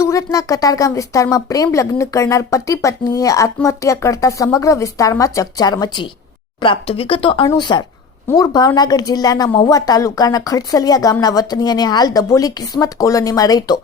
સુરતના કતારગામ વિસ્તારમાં પ્રેમ લગ્ન કરનાર પતિ પત્નીએ આત્મહત્યા કરતા સમગ્ર વિસ્તારમાં ચકચાર મચી। પ્રાપ્ત વિગતો અનુસાર મૂળ ભાવનગર જિલ્લાના મહુવા તાલુકાના ખડસલિયા ગામના વતની અને હાલ ડભોલી કિસ્મત કોલોનીમાં રહેતો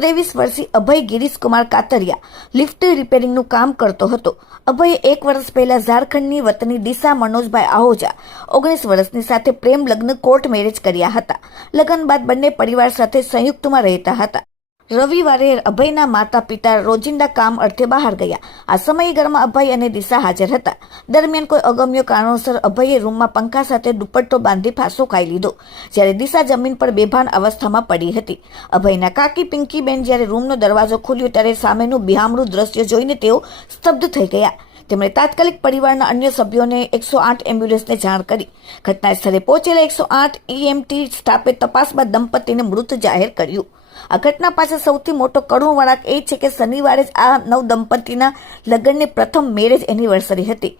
23 વર્ષીય અભય ગિરીશકુમાર કાતરિયા લિફ્ટ રિપેરિંગનું કામ કરતો હતો। અભયે 1 વર્ષ પહેલા ઝારખંડની વતની દિશા મનોજભાઈ આહોજા 19 વર્ષની સાથે પ્રેમ લગ્ન કોર્ટ મેરેજ કર્યા હતા। લગ્ન બાદ બંને પરિવાર સાથે સંયુક્તમાં રહેતા હતા। રવિવારે અભયના માતા પિતા રોજિંદા કામ અર્થે બહાર ગયા। આ સમયગાળામાં અભય અને દિશા હાજર હતા। દરમિયાન કોઈ અગમ્ય કારણોસર અભયે રૂમમાં પંખા સાથે દુપટ્ટો બાંધી ફાંસો ખાઈ લીધો, જ્યારે દિશા જમીન પર બેભાન અવસ્થામાં પડી હતી। અભયના કાકી પિંકીબેન જ્યારે રૂમનો દરવાજો ખોલ્યો ત્યારે સામેનું બિહામણું દ્રશ્ય જોઈને તેઓ સ્તબ્ધ થઈ ગયા। તેમણે તાત્કાલિક પરિવારના અન્ય સભ્યોને 108 એમ્બ્યુલન્સને જાણ કરી। ઘટના સ્થળે પહોંચેલા 108 EMT સ્ટાફે તપાસ બાદ દંપતીને મૃત જાહેર કર્યું। આ ઘટના પાછળ સૌથી મોટો કરુણ વળાંક એ છે કે શનિવારે જ આ નવ દંપતીના લગ્નની પ્રથમ મેરેજ એનિવર્સરી હતી।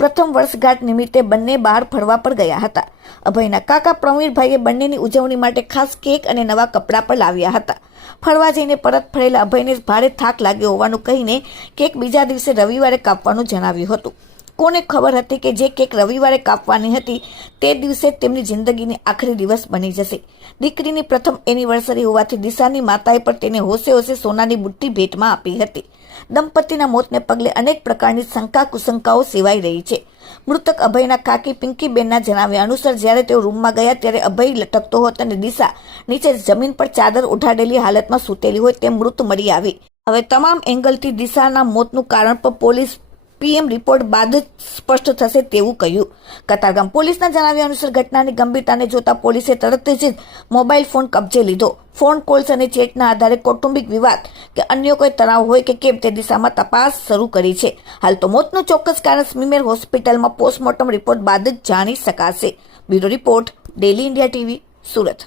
પ્રથમ વર્ષગાંઠ નિમિત્તે બંને બહાર ફરવા પર ગયા હતા। અભયના કાકા પ્રવીણભાઈએ બંનેની ઉજવણી માટે ખાસ કેક અને નવા કપડાં પણ લાવ્યા હતા। ફરવા જઈને પરત ફરેલા અભયને ભારે થાક લાગ્યો હોવાનું કહીને કેક બીજા દિવસે રવિવારે કાપવાનું જણાવ્યું હતું। કોને ખબર હતી કે જે કેક રવિવારે કાપવાની હતી તે દિવસે તેમની જિંદગીની આખરી દિવસ બની જશે। દીકરીની પ્રથમ એનિવર્સરી હોવાથી દિશાની માતાએ પણ તેને હોશે હોશે સોનાની બુટ્ટી ભેટમાં આપી હતી। દંપતીના મોતને પગલે અનેક પ્રકારની શંકા કુશંકાઓ સેવાઈ રહી છે। મૃતક અભયના કાકી પિંકીબેનના જણાવ્યા અનુસાર જ્યારે તેઓ રૂમમાં ગયા ત્યારે અભય લટકતો હતો અને દિશા નીચે જમીન પર ચાદર ઉઠાડેલી હાલતમાં સૂતેલી હોય તેમ મૃત મળી આવી। હવે તમામ એંગલથી દિશાના મોતનું કારણ પર પોલીસ PM રિપોર્ટ બાદ જ સ્પષ્ટ થશે તેવું કહ્યું। કતારગામ પોલીસના જણાવ્યા અનુસાર ઘટનાની ગંભીરતાને જોતા પોલીસે તરત જ મોબાઈલ ફોન કબજે લીધો। ફોન કોલ્સ અને ચેટના આધારે કૌટુંબિક વિવાદ કે અન્ય કોઈ તણાવ હોય કે કેમ તે દિશામાં તપાસ શરૂ કરી છે। હાલ તો મોતનું ચોક્કસ કારણ સ્મીમેર હોસ્પિટલમાં પોસ્ટમોર્ટમ રિપોર્ટ બાદ જ જાણી શકાશે। Bureau report, daily India TV, Surat.